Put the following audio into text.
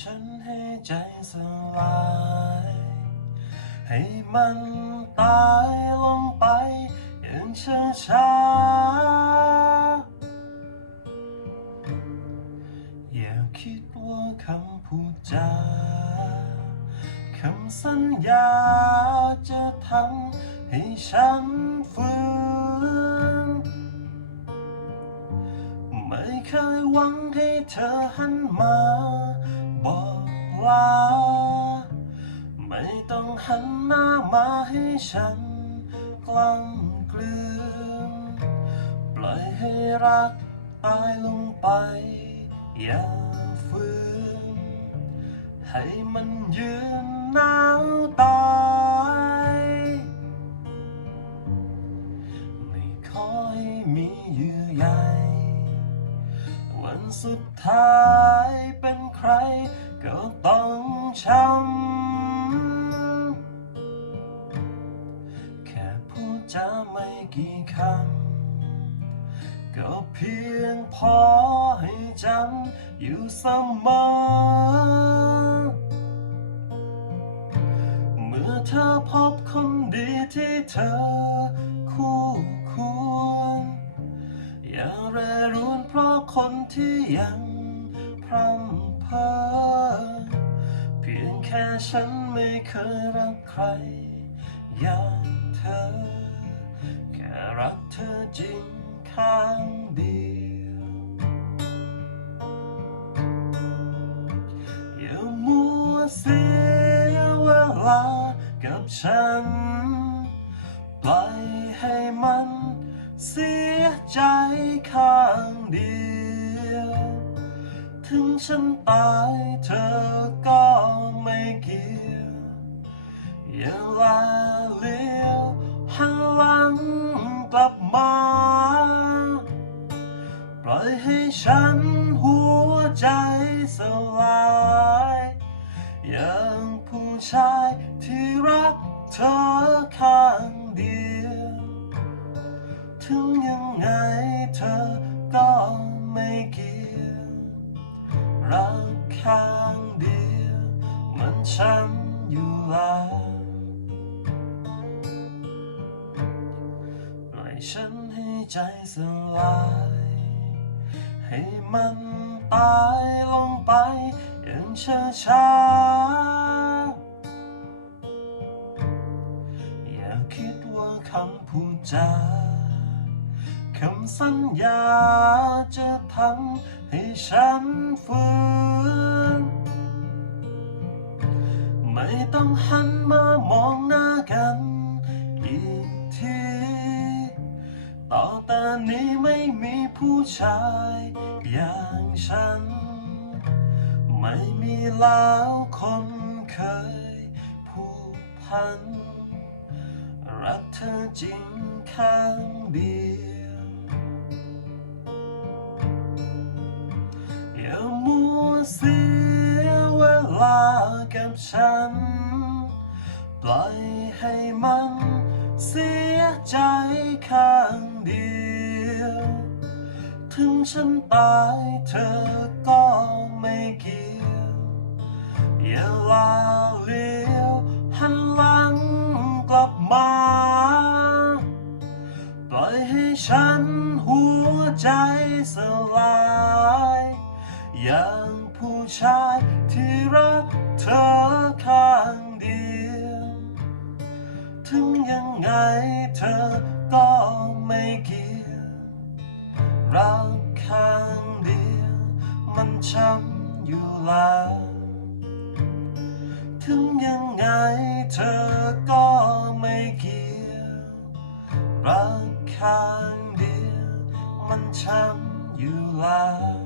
ฉันให้ใจสลาย ให้มันตายลงไปอย่างช้าช้าอย่าคิดว่าคำพูดจาคำสัญญาจะทำให้ฉันฟื้นไม่เคยหวังให้เธอหันมา บอกลาไม่ต้องหันหน้ามาให้ฉันกล้ำกลืนปล่อยให้รักตายลงไป อย่าฝืนให้มันยืนหนาวตายไม่ขอให้มีเยื่อใย สุดท้ายเป็นใคร ก็ต้องช้ำ แค่พูดจาไม่กี่คำ ก็เพียงพอให้จำอยู่เสมอ เมื่อเธอพบคนดีที่เธอคู่ คนที่ยังพร่ำเพ้อเพียงแค่ฉันไม่เคยรักใครอย่างเธอ แค่รักเธอจริงข้างเดียวอย่ามัวเสียเวลากับฉัน ปล่อยให้มัน เสียใจข้างเดียว ถึงฉันตายเธอก็ไม่เกี่ยวอย่าลาเลี้ยวหันหลังกลับมา ปล่อยให้ฉันหัวใจสลาย อย่างผู้ชาย ข้างเดียวมันช้ำอยู่แล้วปล่อยฉันให้ใจสลาย ให้มันตายลงไปอย่างช้าช้าอย่าคิดว่าคำพูดจาคำสัญญาจะ ทำให้ฉันฟื้น ไม่ต้องหันมามองหน้ากันอีกที ต่อแต่นี้ไม่มีผู้ชายอย่างฉัน ไม่มีแล้วคนเคยผูกพัน รักเธอจริงข้างเดียว บฉัน ปล่อยให้มันเสียใจข้างเดียว ถึงฉันตายเธอก็ไม่เกี่ยวอย่าลาเลี้ยวหันหลังกลับมา ปล่อยให้ฉันหัวใจสลาย อย่างผู้ชายที่รัก ธอข้างเดียว ถึงยังไงเธอก็ไม่เกี่ยวรักข้างเดียว มันช้ำอยู่แล้วถึงยังไงเธอก็ไม่เกี่ยวรักข้างเดียว มันช้ำอยู่แล้ว